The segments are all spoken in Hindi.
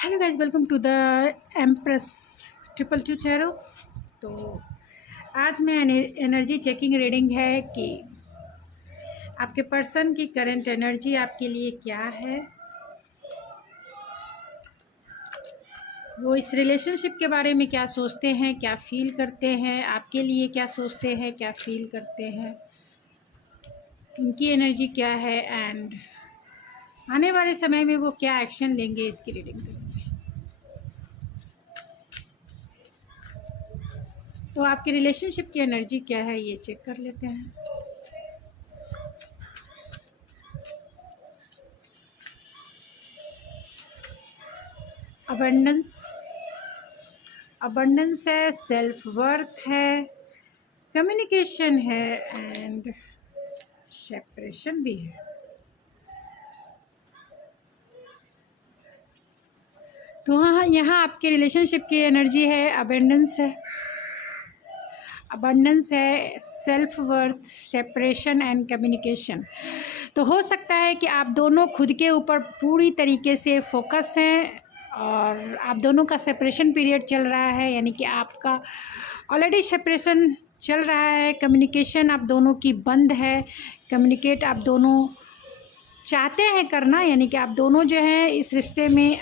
Hello guys, welcome to the empress 222 channel. तो आज मैं एनर्जी चेकिंग रीडिंग है कि आपके पर्सन की करंट एनर्जी आपके लिए क्या है, वो इस रिलेशनशिप के बारे में क्या सोचते हैं, क्या फील करते हैं, आपके लिए क्या सोचते हैं, क्या फील करते हैं, उनकी एनर्जी क्या है एंड आने वाले समय में वो क्या एक्शन लेंगे, इसकी रीडिंग करेंगे। तो आपके रिलेशनशिप की एनर्जी क्या है ये चेक कर लेते हैं। अबंडेंस है, सेल्फ वर्थ है, कम्युनिकेशन है एंड सेपरेशन भी है। तो हाँ, यहाँ आपके रिलेशनशिप की एनर्जी है, अबंडेंस है, self worth, separation and communication. तो हो सकता है कि आप दोनों खुद के ऊपर पूरी तरीके से फोकस हैं और आप दोनों का सेपरेशन पीरियड चल रहा है, यानी कि आपका ऑलरेडी सेपरेशन चल रहा है। कम्युनिकेशन आप दोनों की बंद है, कम्युनिकेट आप दोनों चाहते हैं करना, यानी कि आप दोनों जो है इस रिश्ते में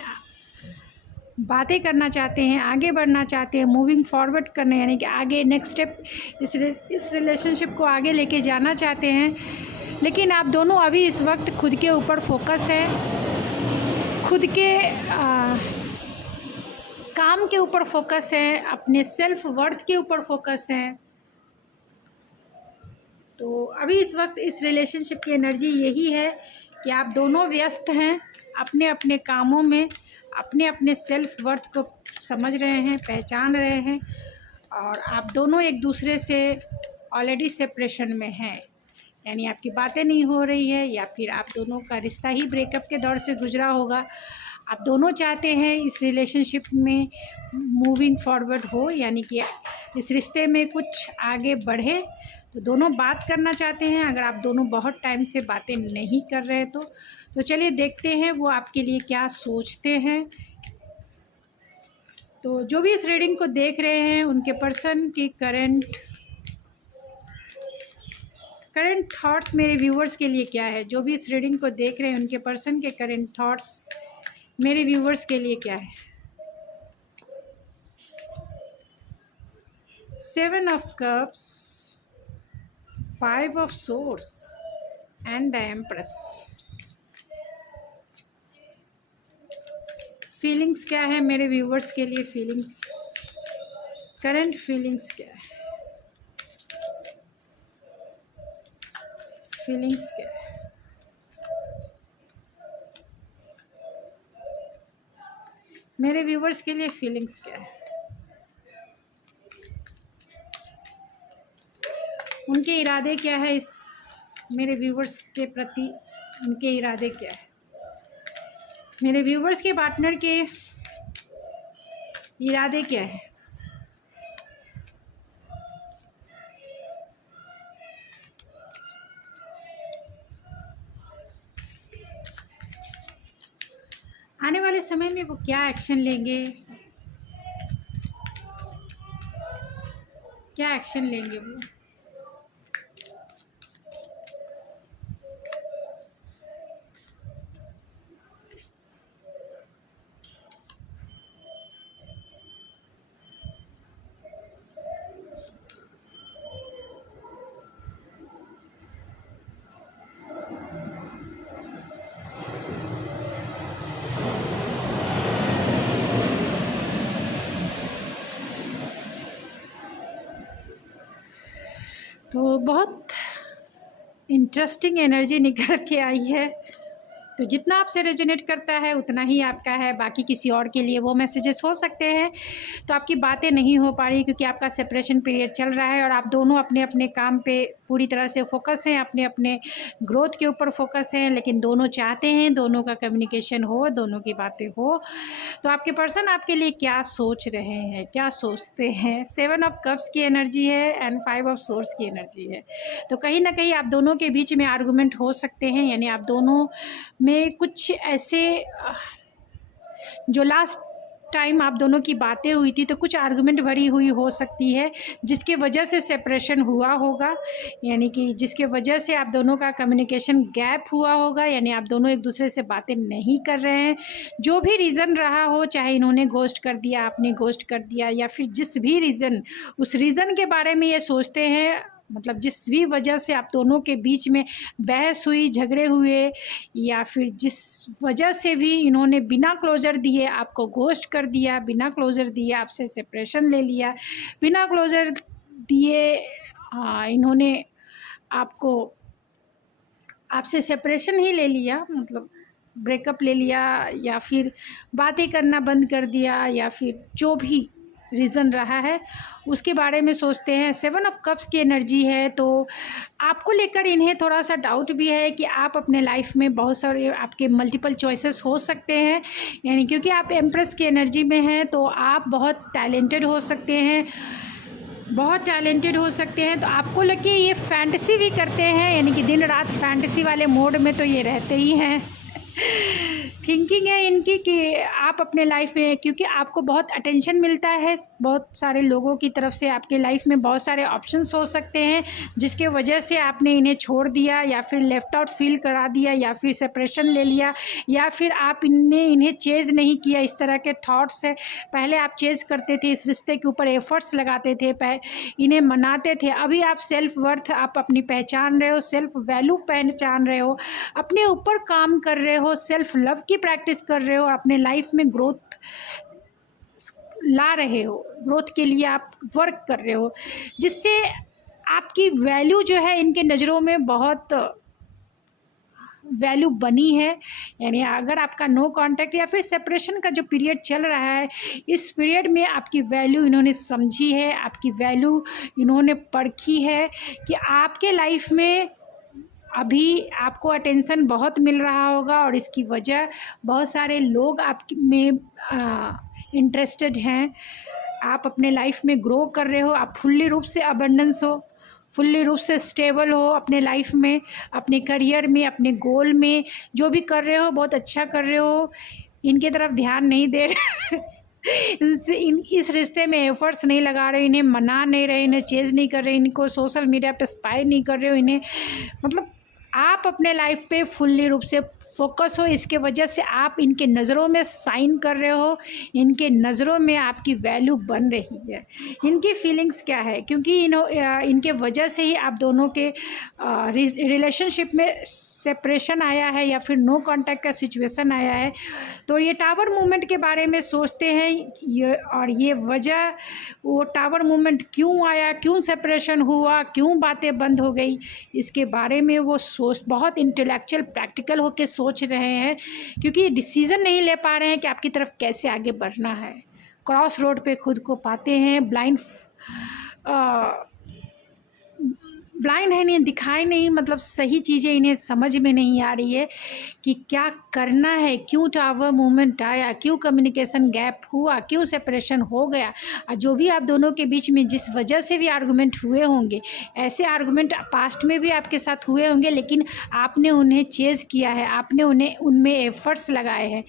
बातें करना चाहते हैं, आगे बढ़ना चाहते हैं, मूविंग फॉरवर्ड करने, यानी कि आगे नेक्स्ट स्टेप इस रिलेशनशिप को आगे लेके जाना चाहते हैं। लेकिन आप दोनों अभी इस वक्त खुद के ऊपर फोकस है, खुद के काम के ऊपर फोकस है, अपने सेल्फ वर्थ के ऊपर फोकस है। तो अभी इस वक्त इस रिलेशनशिप की एनर्जी यही है कि आप दोनों व्यस्त हैं अपने अपने कामों में, अपने अपने सेल्फ वर्थ को समझ रहे हैं, पहचान रहे हैं, और आप दोनों एक दूसरे से ऑलरेडी सेपरेशन में हैं, यानी आपकी बातें नहीं हो रही है या फिर आप दोनों का रिश्ता ही ब्रेकअप के दौर से गुजरा होगा। आप दोनों चाहते हैं इस रिलेशनशिप में मूविंग फॉरवर्ड हो, यानी कि इस रिश्ते में कुछ आगे बढ़े। तो दोनों बात करना चाहते हैं। अगर आप दोनों बहुत टाइम से बातें नहीं कर रहे तो चलिए देखते हैं वो आपके लिए क्या सोचते हैं। तो जो भी इस रीडिंग को देख रहे हैं उनके पर्सन की करंट थॉट्स मेरे व्यूवर्स के लिए क्या है, जो भी इस रीडिंग को देख रहे हैं उनके पर्सन के करंट थॉट्स मेरे व्यूवर्स के लिए क्या है। 7 of cups, 5 of source and the empress. Feelings क्या है मेरे व्यूवर्स के लिए, फीलिंग्स, करंट फीलिंग्स क्या है, फीलिंग्स क्या है। मेरे व्यूवर्स के लिए फीलिंग्स क्या है, उनके इरादे क्या है, इस मेरे व्यूवर्स के प्रति उनके इरादे क्या है, मेरे व्यूवर्स के पार्टनर के इरादे क्या है। आने वाले समय में वो क्या एक्शन लेंगे, क्या एक्शन लेंगे वो। तो बहुत इंटरेस्टिंग एनर्जी निकल के आई है। तो जितना आपसे रेजोनेट करता है उतना ही आपका है, बाकी किसी और के लिए वो मैसेजेस हो सकते हैं। तो आपकी बातें नहीं हो पा रही क्योंकि आपका सेपरेशन पीरियड चल रहा है और आप दोनों अपने अपने काम पे पूरी तरह से फोकस हैं, अपने अपने ग्रोथ के ऊपर फोकस हैं, लेकिन दोनों चाहते हैं दोनों का कम्युनिकेशन हो, दोनों की बातें हो। तो आपके पर्सन आपके लिए क्या सोच रहे हैं, क्या सोचते हैं। 7 ऑफ कप्स की एनर्जी है एंड 5 ऑफ सोर्स की एनर्जी है। तो कहीं ना कहीं आप दोनों के बीच में आर्गूमेंट हो सकते हैं, यानी आप दोनों में कुछ ऐसे जो लास्ट टाइम आप दोनों की बातें हुई थी तो कुछ आर्गुमेंट भरी हुई हो सकती है, जिसके वजह से सेपरेशन हुआ होगा, यानी कि जिसके वजह से आप दोनों का कम्युनिकेशन गैप हुआ होगा, यानी आप दोनों एक दूसरे से बातें नहीं कर रहे हैं। जो भी रीज़न रहा हो, चाहे इन्होंने घोस्ट कर दिया, आपने घोस्ट कर दिया, या फिर जिस भी रीज़न, उस रीज़न के बारे में ये सोचते हैं, मतलब जिस भी वजह से आप दोनों के बीच में बहस हुई, झगड़े हुए, या फिर जिस वजह से भी इन्होंने बिना क्लोज़र दिए आपको घोस्ट कर दिया, बिना क्लोज़र दिए आपसे सेपरेशन ले लिया, बिना क्लोज़र दिए इन्होंने आपको आपसे सेपरेशन ही ले लिया, मतलब ब्रेकअप ले लिया, या फिर बातें करना बंद कर दिया, या फिर जो भी रीज़न रहा है उसके बारे में सोचते हैं। 7 ऑफ कप्स की एनर्जी है, तो आपको लेकर इन्हें थोड़ा सा डाउट भी है कि आप अपने लाइफ में बहुत सारे आपके मल्टीपल चॉइसेस हो सकते हैं, यानी क्योंकि आप एम्प्रेस की एनर्जी में हैं तो आप बहुत टैलेंटेड हो सकते हैं, बहुत टैलेंटेड हो सकते हैं। तो आपको लगे ये फैंटेसी भी करते हैं, यानी कि दिन रात फैंटेसी वाले मोड में तो ये रहते ही हैं। थिंकिंग है इनकी कि आप अपने लाइफ में, क्योंकि आपको बहुत अटेंशन मिलता है बहुत सारे लोगों की तरफ से, आपके लाइफ में बहुत सारे ऑप्शंस हो सकते हैं जिसके वजह से आपने इन्हें छोड़ दिया, या फिर लेफ़्ट आउट फील करा दिया, या फिर सेपरेशन ले लिया, या फिर आप इन्हें चेज़ नहीं किया। इस तरह के थॉट्स है, पहले आप चेज़ करते थे, इस रिश्ते के ऊपर एफर्ट्स लगाते थे, इन्हें मनाते थे। अभी आप सेल्फ वर्थ, आप अपनी पहचान रहे हो, सेल्फ वैल्यू पहचान रहे हो, अपने ऊपर काम कर रहे हो, सेल्फ लव की प्रैक्टिस कर रहे हो, अपने लाइफ में ग्रोथ ला रहे हो, ग्रोथ के लिए आप वर्क कर रहे हो, जिससे आपकी वैल्यू जो है इनके नज़रों में बहुत वैल्यू बनी है। यानी अगर आपका नो कांटेक्ट या फिर सेपरेशन का जो पीरियड चल रहा है, इस पीरियड में आपकी वैल्यू इन्होंने समझी है, आपकी वैल्यू इन्होंने परखी है कि आपके लाइफ में अभी आपको अटेंशन बहुत मिल रहा होगा, और इसकी वजह बहुत सारे लोग आप में इंटरेस्टेड हैं। आप अपने लाइफ में ग्रो कर रहे हो, आप फुल्ली रूप से अबंडेंस हो, फुल्ली रूप से स्टेबल हो अपने लाइफ में, अपने करियर में, अपने गोल में, जो भी कर रहे हो बहुत अच्छा कर रहे हो। इनकी तरफ ध्यान नहीं दे रहे इस रिश्ते में एफर्ट्स नहीं लगा रहे हो, इन्हें मना नहीं रहे, इन्हें चेज़ नहीं कर रहे, इनको सोशल मीडिया पे स्पाई नहीं कर रहे हो, इन्हें मतलब आप अपने लाइफ पे फुल्ली रूप से फोकस हो। इसके वजह से आप इनके नज़रों में साइन कर रहे हो, इनके नज़रों में आपकी वैल्यू बन रही है। इनकी फीलिंग्स क्या है, क्योंकि इनके वजह से ही आप दोनों के रिलेशनशिप में सेपरेशन आया है, या फिर नो कांटेक्ट का सिचुएशन आया है। तो ये टावर मूवमेंट के बारे में सोचते हैं, और ये वजह, वो टावर मूवमेंट क्यों आया, क्यों सेपरेशन हुआ, क्यों बातें बंद हो गई, इसके बारे में वो बहुत इंटेलेक्चुअल प्रैक्टिकल होकर सोच रहे हैं, क्योंकि डिसीज़न नहीं ले पा रहे हैं कि आपकी तरफ कैसे आगे बढ़ना है। क्रॉस रोड पे खुद को पाते हैं, ब्लाइंड है, इन्हें दिखाई नहीं, मतलब सही चीज़ें इन्हें समझ में नहीं आ रही है कि क्या करना है, क्यों टावर मूवमेंट आया, क्यों कम्युनिकेशन गैप हुआ, क्यों सेपरेशन हो गया। और जो भी आप दोनों के बीच में जिस वजह से भी आर्गुमेंट हुए होंगे, ऐसे आर्गुमेंट पास्ट में भी आपके साथ हुए होंगे, लेकिन आपने उन्हें चेज़ किया है, आपने उनमें एफर्ट्स लगाए हैं,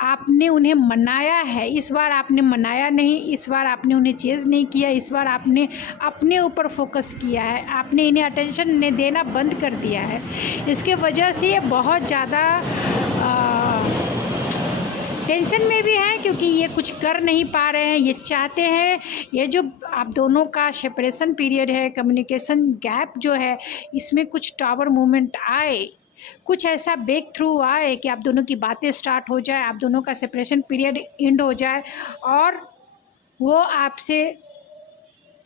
आपने उन्हें मनाया है। इस बार आपने मनाया नहीं, इस बार आपने उन्हें चेज़ नहीं किया, इस बार आपने अपने ऊपर फोकस किया है, आपने इन्हें अटेंशन देना बंद कर दिया है। इसके वजह से ये बहुत ज़्यादा टेंशन में भी हैं, क्योंकि ये कुछ कर नहीं पा रहे हैं। ये चाहते हैं ये जो आप दोनों का सेपरेशन पीरियड है, कम्युनिकेशन गैप जो है, इसमें कुछ टावर मूवमेंट आए, कुछ ऐसा ब्रेक थ्रू आए कि आप दोनों की बातें स्टार्ट हो जाए, आप दोनों का सेपरेशन पीरियड एंड हो जाए, और वो आपसे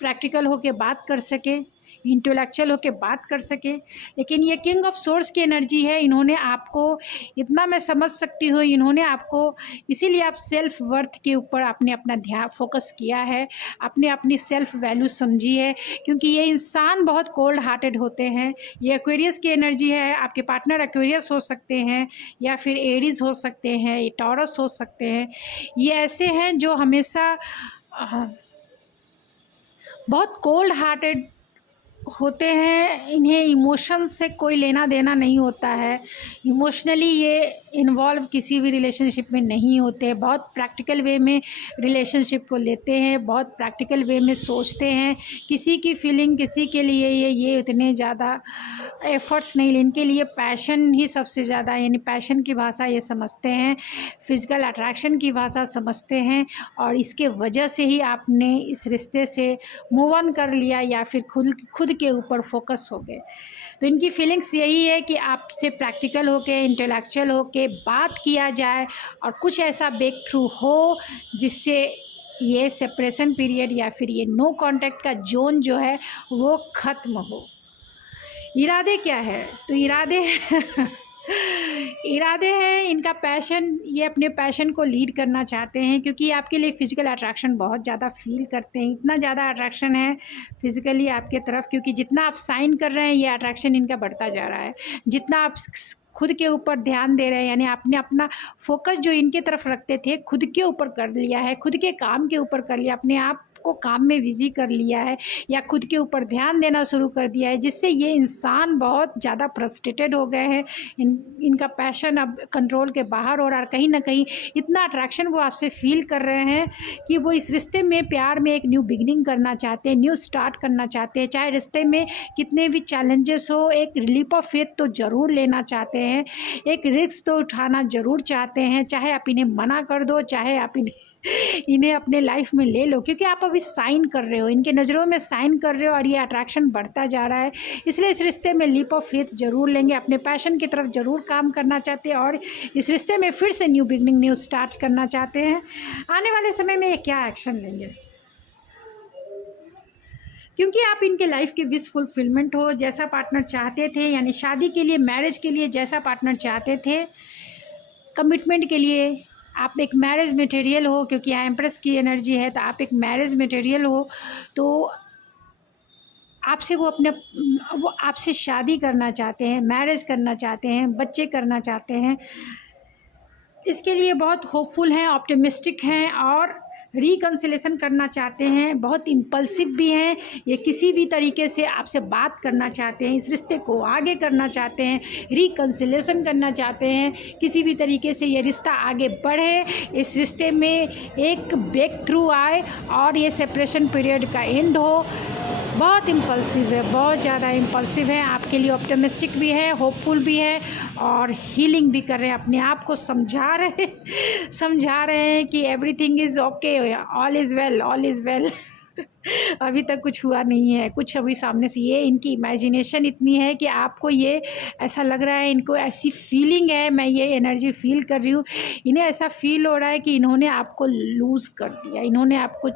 प्रैक्टिकल होके बात कर सके, इंटेलेक्चुअल होके बात कर सके। लेकिन ये किंग ऑफ सोर्स की एनर्जी है, इन्होंने आपको, इतना मैं समझ सकती हूँ, इन्होंने आपको, इसीलिए आप सेल्फ वर्थ के ऊपर आपने अपना ध्यान फोकस किया है, आपने अपनी सेल्फ वैल्यू समझी है, क्योंकि ये इंसान बहुत कोल्ड हार्टेड होते हैं। ये एक्वेरियस की एनर्जी है, आपके पार्टनर एक्वेरियस हो सकते हैं, या फिर एरीज हो सकते हैं, ये टॉरस हो सकते हैं। ये ऐसे हैं जो हमेशा बहुत कोल्ड हार्टेड होते हैं इन्हें इमोशन से कोई लेना देना नहीं होता है, इमोशनली ये इन्वॉल्व किसी भी रिलेशनशिप में नहीं होते, बहुत प्रैक्टिकल वे में रिलेशनशिप को लेते हैं, बहुत प्रैक्टिकल वे में सोचते हैं। किसी की फीलिंग किसी के लिए ये इतने ज़्यादा एफ़र्ट्स नहीं, इनके लिए पैशन ही सबसे ज़्यादा, यानी पैशन की भाषा ये समझते हैं, फिज़िकल अट्रैक्शन की भाषा समझते हैं, और इसके वजह से ही आपने इस रिश्ते से मूव ऑन कर लिया या फिर खुद के ऊपर फोकस हो गए। तो इनकी फीलिंग्स यही है कि आपसे प्रैक्टिकल होके, इंटेलेक्चुअल होके बात किया जाए और कुछ ऐसा ब्रेक थ्रू हो जिससे ये सेपरेशन पीरियड या फिर ये नो कांटेक्ट का जोन जो है वो ख़त्म हो। इरादे क्या है? तो इरादे हैं इनका पैशन, ये अपने पैशन को लीड करना चाहते हैं, क्योंकि आपके लिए फ़िज़िकल अट्रैक्शन बहुत ज़्यादा फील करते हैं। इतना ज़्यादा अट्रैक्शन है फ़िज़िकली आपके तरफ, क्योंकि जितना आप साइन कर रहे हैं ये अट्रैक्शन इनका बढ़ता जा रहा है। जितना आप खुद के ऊपर ध्यान दे रहे हैं, यानी आपने अपना फोकस जो इनके तरफ रखते थे खुद के ऊपर कर लिया है, खुद के काम के ऊपर कर लिया, अपने आप को काम में बिज़ी कर लिया है या खुद के ऊपर ध्यान देना शुरू कर दिया है, जिससे ये इंसान बहुत ज़्यादा फ्रस्ट्रेटेड हो गए हैं। इनका पैशन अब कंट्रोल के बाहर हो रहा है। कहीं ना कहीं इतना अट्रैक्शन वो आपसे फील कर रहे हैं कि वो इस रिश्ते में, प्यार में एक न्यू बिगिनिंग करना चाहते हैं, न्यू स्टार्ट करना चाहते हैं। चाहे रिश्ते में कितने भी चैलेंजेस हो, एक रिलीप ऑफ फेथ तो ज़रूर लेना चाहते हैं, एक रिस्क तो उठाना ज़रूर चाहते हैं। चाहे आप इन्हें मना कर दो, चाहे आप इन्हें अपने लाइफ में ले लो, क्योंकि आप अभी साइन कर रहे हो, इनके नज़रों में साइन कर रहे हो और ये अट्रैक्शन बढ़ता जा रहा है। इसलिए इस रिश्ते में लीप ऑफ फेथ ज़रूर लेंगे, अपने पैशन की तरफ ज़रूर काम करना चाहते हैं और इस रिश्ते में फिर से न्यू बिगनिंग, न्यू स्टार्ट करना चाहते हैं। आने वाले समय में ये क्या एक्शन लेंगे, क्योंकि आप इनके लाइफ के विश फुलफिलमेंट हो, जैसा पार्टनर चाहते थे, यानी शादी के लिए, मैरिज के लिए जैसा पार्टनर चाहते थे, कमिटमेंट के लिए आप एक मैरिज मटेरियल हो, क्योंकि यहाँ एम्प्रेस की एनर्जी है, तो आप एक मैरिज मटेरियल हो। तो आपसे वो आपसे शादी करना चाहते हैं, मैरिज करना चाहते हैं, बच्चे करना चाहते हैं। इसके लिए बहुत होपफुल हैं, ऑप्टिमिस्टिक हैं और रिकन्सिलेशन करना चाहते हैं। बहुत इम्पल्सिव भी हैं, ये किसी भी तरीके से आपसे बात करना चाहते हैं, इस रिश्ते को आगे करना चाहते हैं, रिकन्सिलेशन करना चाहते हैं, किसी भी तरीके से ये रिश्ता आगे बढ़े, इस रिश्ते में एक ब्रेक थ्रू आए और ये सेपरेशन पीरियड का एंड हो। बहुत इम्पल्सिव है, बहुत ज़्यादा इम्पल्सिव है, आपके लिए ऑप्टिमिस्टिक भी है, होपफुल भी है और हीलिंग भी कर रहे हैं, अपने आप को समझा रहे हैं कि everything is okay, all is well, all is well. अभी तक कुछ हुआ नहीं है, कुछ अभी सामने से, ये इनकी इमेजिनेशन इतनी है कि आपको ये ऐसा लग रहा है, इनको ऐसी फीलिंग है, मैं ये एनर्जी फील कर रही हूँ, इन्हें ऐसा फील हो रहा है कि इन्होंने आपको लूज़ कर दिया, इन्होंने आपको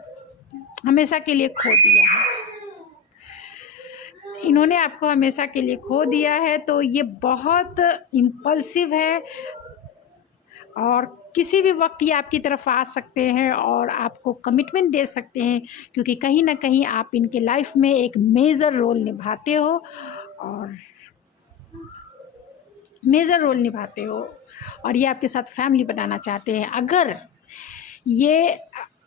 हमेशा के लिए खो दिया है, इन्होंने आपको हमेशा के लिए खो दिया है। तो ये बहुत इम्पल्सिव है और किसी भी वक्त ये आपकी तरफ आ सकते हैं और आपको कमिटमेंट दे सकते हैं, क्योंकि कहीं ना कहीं आप इनके लाइफ में एक मेजर रोल निभाते हो और ये आपके साथ फैमिली बनाना चाहते हैं। अगर ये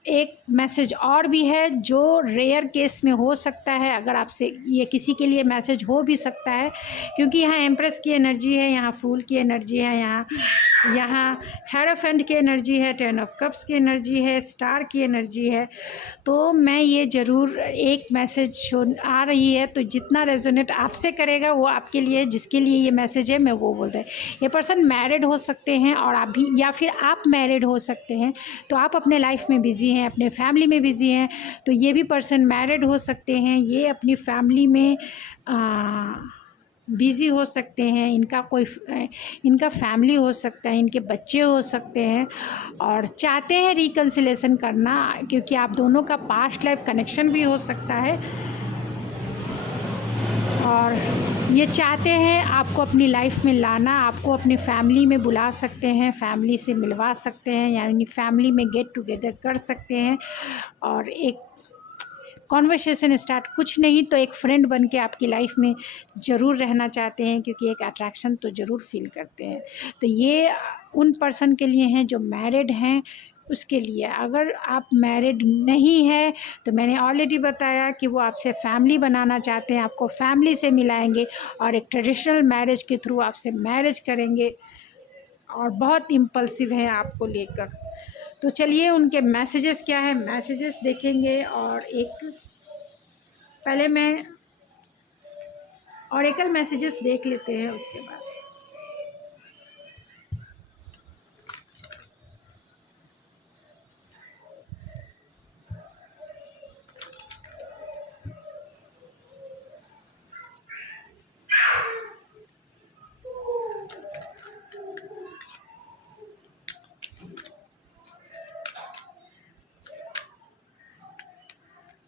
एक मैसेज और भी है जो रेयर केस में हो सकता है, अगर आपसे ये किसी के लिए मैसेज हो भी सकता है, क्योंकि यहाँ एम्प्रेस की एनर्जी है, यहाँ फूल की एनर्जी है, यहाँ हेरोफेंट की एनर्जी है, 10 ऑफ कप्स की एनर्जी है, स्टार की एनर्जी है। तो मैं ये ज़रूर एक मैसेज आ रही है, तो जितना रेजोनेट आपसे करेगा वो आपके लिए, जिसके लिए ये मैसेज है मैं वो बोल रहे हैं। ये पर्सन मैरिड हो सकते हैं और आप भी, या फिर आप मैरिड हो सकते हैं, तो आप अपने लाइफ में बिज़ी हैं, अपने फैमिली में बिज़ी हैं, तो ये भी पर्सन मैरिड हो सकते हैं, ये अपनी फैमिली में बिज़ी हो सकते हैं, इनका फैमिली हो सकता है, इनके बच्चे हो सकते हैं और चाहते हैं रिकन्सिलेशन करना, क्योंकि आप दोनों का पास्ट लाइफ कनेक्शन भी हो सकता है और ये चाहते हैं आपको अपनी लाइफ में लाना, आपको अपनी फैमिली में बुला सकते हैं, फैमिली से मिलवा सकते हैं, यानी फैमिली में गेट टुगेदर कर सकते हैं और एक कॉन्वर्सेशन स्टार्ट, कुछ नहीं तो एक फ्रेंड बन के आपकी लाइफ में ज़रूर रहना चाहते हैं, क्योंकि एक अट्रैक्शन तो ज़रूर फील करते हैं। तो ये उन पर्सन के लिए हैं जो मैरिड हैं, उसके लिए। अगर आप मैरिड नहीं है तो मैंने ऑलरेडी बताया कि वो आपसे फैमिली बनाना चाहते हैं, आपको फैमिली से मिलाएंगे और एक ट्रेडिशनल मैरिज के थ्रू आपसे मैरिज करेंगे और बहुत इम्पल्सिव है आपको लेकर। तो चलिए उनके मैसेजेस क्या है, मैसेजेस देखेंगे। और एक पहले मैं ऑरेकल मैसेजेस देख लेते हैं उसके बाद।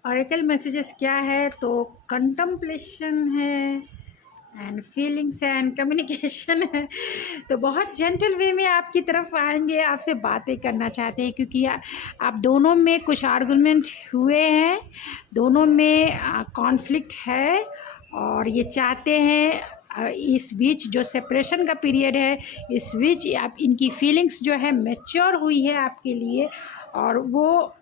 ऑरेकल मैसेजेस क्या है, तो कंटम्पलेशन है एंड फीलिंग्स है एंड कम्युनिकेशन है। तो बहुत जेंटल वे में आपकी तरफ आएंगे, आपसे बातें करना चाहते हैं, क्योंकि आप दोनों में कुछ आर्गुमेंट हुए हैं, दोनों में कॉन्फ्लिक्ट है और ये चाहते हैं इस बीच जो सेपरेशन का पीरियड है, इस बीच आप इनकी फीलिंग्स जो है मैच्योर हुई है आपके लिए, और वो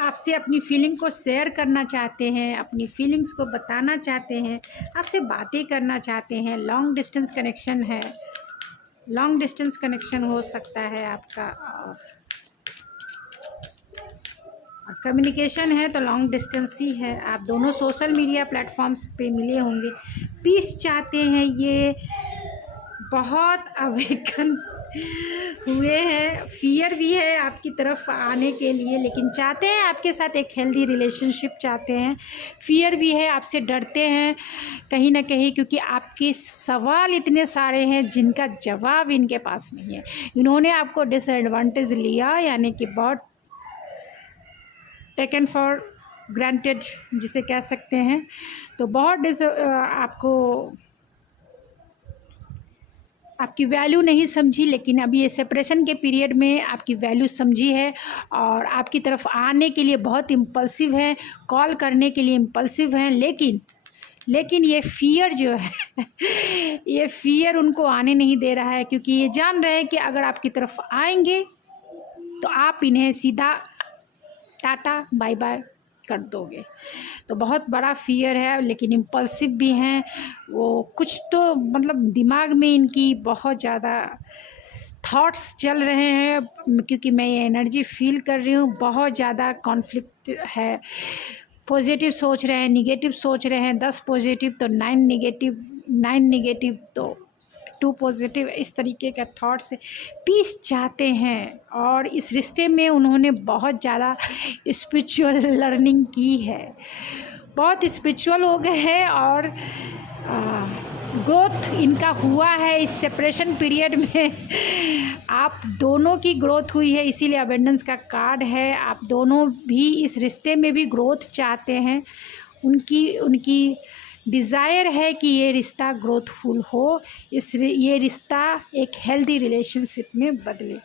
आपसे अपनी फीलिंग को शेयर करना चाहते हैं, अपनी फीलिंग्स को बताना चाहते हैं, आपसे बातें करना चाहते हैं। लॉन्ग डिस्टेंस कनेक्शन है, लॉन्ग डिस्टेंस कनेक्शन हो सकता है आपका, और कम्युनिकेशन है तो लॉन्ग डिस्टेंस ही है। आप दोनों सोशल मीडिया प्लेटफॉर्म्स पे मिले होंगे, पीस चाहते हैं, ये बहुत अवेकन हुए हैं, फियर भी है आपकी तरफ आने के लिए, लेकिन चाहते हैं आपके साथ एक हेल्दी रिलेशनशिप चाहते हैं। फियर भी है, आपसे डरते हैं कहीं ना कहीं, क्योंकि आपके सवाल इतने सारे हैं जिनका जवाब इनके पास नहीं है। इन्होंने आपको डिसएडवांटेज लिया, यानी कि बहुत टेकन फॉर ग्रांटेड जिसे कह सकते हैं। तो बहुत आपकी वैल्यू नहीं समझी, लेकिन अभी ये सेपरेशन के पीरियड में आपकी वैल्यू समझी है और आपकी तरफ आने के लिए बहुत इम्पल्सिव है, कॉल करने के लिए इम्पल्सिव हैं। लेकिन ये फियर जो है ये फियर उनको आने नहीं दे रहा है, क्योंकि ये जान रहे हैं कि अगर आपकी तरफ आएंगे तो आप इन्हें सीधा टाटा बाय बाय कर दोगे। तो बहुत बड़ा फियर है, लेकिन इम्पल्सिव भी हैं वो। कुछ तो मतलब दिमाग में इनकी बहुत ज़्यादा थॉट्स चल रहे हैं, क्योंकि मैं ये एनर्जी फील कर रही हूँ। बहुत ज़्यादा कॉन्फ्लिक्ट है, पॉजिटिव सोच रहे हैं, निगेटिव सोच रहे हैं। 10 पॉजिटिव तो 9 नेगेटिव तो 2 पॉजिटिव, इस तरीके का थॉट से पीस चाहते हैं। और इस रिश्ते में उन्होंने बहुत ज़्यादा स्पिरिचुअल लर्निंग की है, बहुत स्पिरिचुअल हो गए हैं, और ग्रोथ इनका हुआ है इस सेपरेशन पीरियड में। आप दोनों की ग्रोथ हुई है, इसीलिए अबेंडेंस का कार्ड है। आप दोनों भी इस रिश्ते में भी ग्रोथ चाहते हैं, उनकी डिज़ायर है कि ये रिश्ता ग्रोथफुल हो, ये रिश्ता एक हेल्दी रिलेशनशिप में बदले।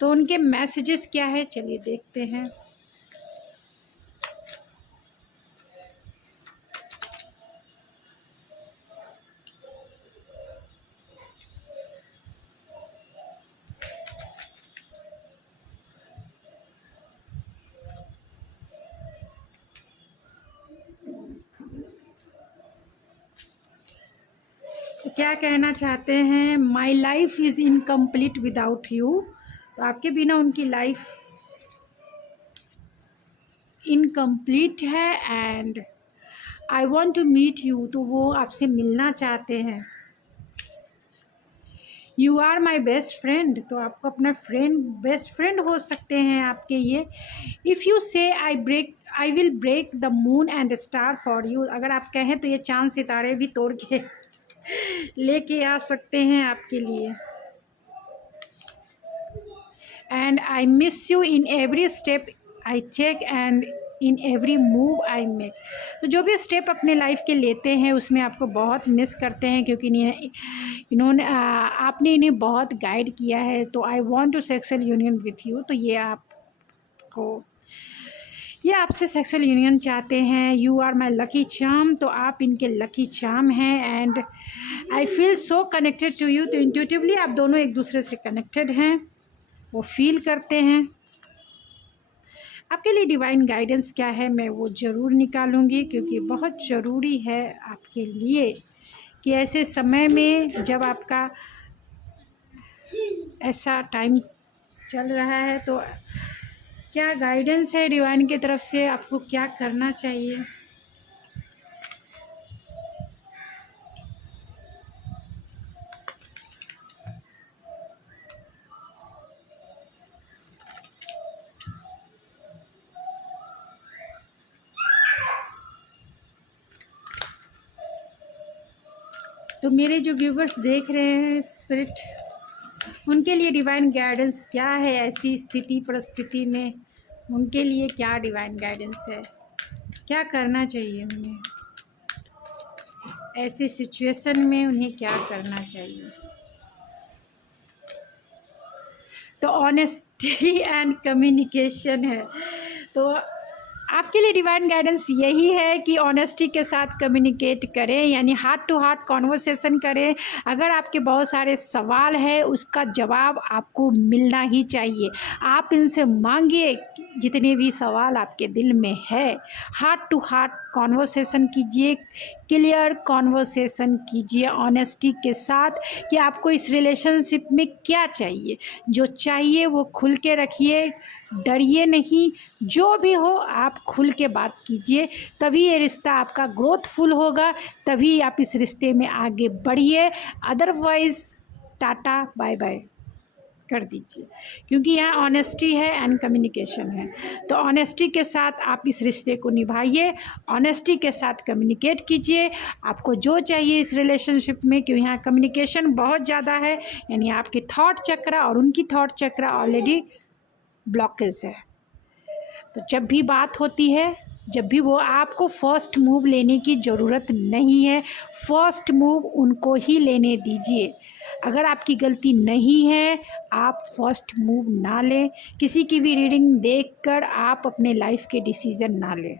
तो उनके मैसेजेस क्या है, चलिए देखते हैं। तो क्या कहना चाहते हैं, my life is incomplete without you. तो आपके बिना उनकी लाइफ इनकम्प्लीट है, and I want to meet you. तो वो आपसे मिलना चाहते हैं। You are my best friend, तो आपको अपना बेस्ट फ्रेंड हो सकते हैं आपके ये। If you say I will break the moon and star for you. अगर आप कहें तो ये चांद सितारे भी तोड़ के लेके आ सकते हैं आपके लिए। And I miss you in every step I take and in every move I make. तो जो भी स्टेप अपने लाइफ के लेते हैं उसमें आपको बहुत मिस करते हैं, क्योंकि इन्होंने आपने इन्हें बहुत गाइड किया है। तो I want to sexual union with you. तो ये आपसे सेक्सुअल यूनियन चाहते हैं। You are my lucky charm, तो आप इनके लकी चार्म हैं। And I feel so connected to you. तो इंट्यूटिवली आप दोनों एक दूसरे से कनेक्टेड हैं। वो फील करते हैं। आपके लिए डिवाइन गाइडेंस क्या है मैं वो ज़रूर निकालूंगी, क्योंकि बहुत ज़रूरी है आपके लिए कि ऐसे समय में जब आपका ऐसा टाइम चल रहा है तो क्या गाइडेंस है डिवाइन की तरफ से, आपको क्या करना चाहिए। तो मेरे जो व्यूवर्स देख रहे हैं स्पिरिट, उनके लिए डिवाइन गाइडेंस क्या है ऐसी स्थिति परिस्थिति में, उनके लिए क्या डिवाइन गाइडेंस है, क्या करना चाहिए उन्हें ऐसे सिचुएशन में, उन्हें क्या करना चाहिए। तो ऑनेस्टी एंड कम्युनिकेशन है। तो आपके लिए डिवाइन गाइडेंस यही है कि ऑनेस्टी के साथ कम्युनिकेट करें, यानी हार्ट टू हार्ट कॉन्वर्सेशन करें। अगर आपके बहुत सारे सवाल हैं उसका जवाब आपको मिलना ही चाहिए। आप इनसे मांगिए जितने भी सवाल आपके दिल में है, हार्ट टू हार्ट कॉन्वर्सेशन कीजिए, क्लियर कॉन्वर्सेशन कीजिए ऑनेस्टी के साथ कि आपको इस रिलेशनशिप में क्या चाहिए। जो चाहिए वो खुल के रखिए, डरिए नहीं, जो भी हो आप खुल के बात कीजिए, तभी ये रिश्ता आपका ग्रोथफुल होगा, तभी आप इस रिश्ते में आगे बढ़िए। अदरवाइज़ टाटा बाय बाय कर दीजिए, क्योंकि यहाँ ऑनेस्टी है एंड कम्युनिकेशन है। तो ऑनेस्टी के साथ आप इस रिश्ते को निभाइए, ऑनेस्टी के साथ कम्युनिकेट कीजिए आपको जो चाहिए इस रिलेशनशिप में, क्योंकि यहाँ कम्युनिकेशन बहुत ज़्यादा है, यानी आपके थॉट चक्र और उनकी थॉट चक्र ऑलरेडी ब्लॉकेज है। तो जब भी बात होती है, जब भी वो आपको फर्स्ट मूव लेने की ज़रूरत नहीं है, फर्स्ट मूव उनको ही लेने दीजिए। अगर आपकी गलती नहीं है आप फर्स्ट मूव ना लें, किसी की भी रीडिंग देखकर आप अपने लाइफ के डिसीज़न ना लें।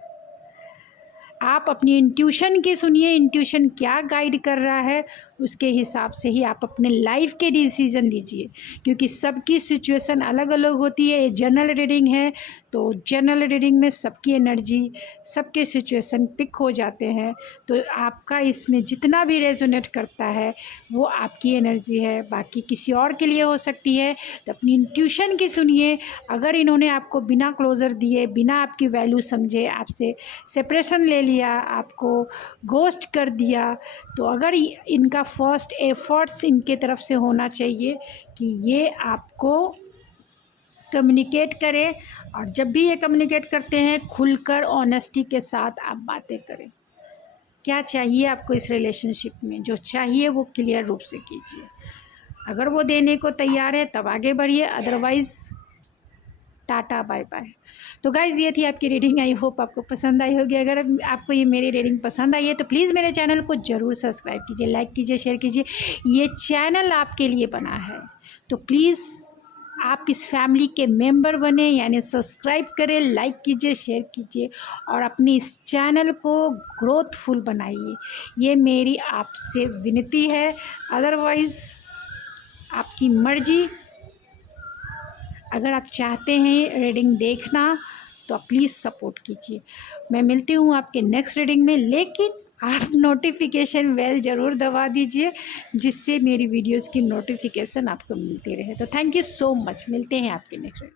आप अपनी इंट्यूशन के सुनिए, इंट्यूशन क्या गाइड कर रहा है उसके हिसाब से ही आप अपने लाइफ के डिसीज़न लीजिए, क्योंकि सबकी सिचुएशन अलग अलग होती है। ये जनरल रीडिंग है, तो जनरल रीडिंग में सबकी एनर्जी, सबके सिचुएशन पिक हो जाते हैं। तो आपका इसमें जितना भी रेजोनेट करता है वो आपकी एनर्जी है, बाकी किसी और के लिए हो सकती है। तो अपनी इंट्यूशन की सुनिए। अगर इन्होंने आपको बिना क्लोज़र दिए, बिना आपकी वैल्यू समझे आपसे सेपरेशन ले लिया, आपको घोस्ट कर दिया, तो अगर इनका फर्स्ट एफर्ट्स इनके तरफ से होना चाहिए कि ये आपको कम्युनिकेट करें, और जब भी ये कम्युनिकेट करते हैं खुलकर ऑनेस्टी के साथ आप बातें करें। क्या चाहिए आपको इस रिलेशनशिप में, जो चाहिए वो क्लियर रूप से कीजिए। अगर वो देने को तैयार है तब आगे बढ़िए, अदरवाइज़ टाटा बाय बाय। तो गाइज़ ये थी आपकी रीडिंग, आई होप आपको पसंद आई होगी। अगर आपको ये मेरी रीडिंग पसंद आई है तो प्लीज़ मेरे चैनल को ज़रूर सब्सक्राइब कीजिए, लाइक कीजिए, शेयर कीजिए। ये चैनल आपके लिए बना है, तो प्लीज़ आप इस फैमिली के मेंबर बने, यानी सब्सक्राइब करें, लाइक कीजिए, शेयर कीजिए और अपनी इस चैनल को ग्रोथफुल बनाइए। ये मेरी आपसे विनती है, अदरवाइज़ आपकी मर्ज़ी। अगर आप चाहते हैं रीडिंग देखना तो आप प्लीज़ सपोर्ट कीजिए। मैं मिलती हूँ आपके नेक्स्ट रीडिंग में, लेकिन आप नोटिफिकेशन बेल ज़रूर दबा दीजिए जिससे मेरी वीडियोस की नोटिफिकेशन आपको मिलती रहे। तो थैंक यू सो मच, मिलते हैं आपके नेक्स्ट रीडिंग।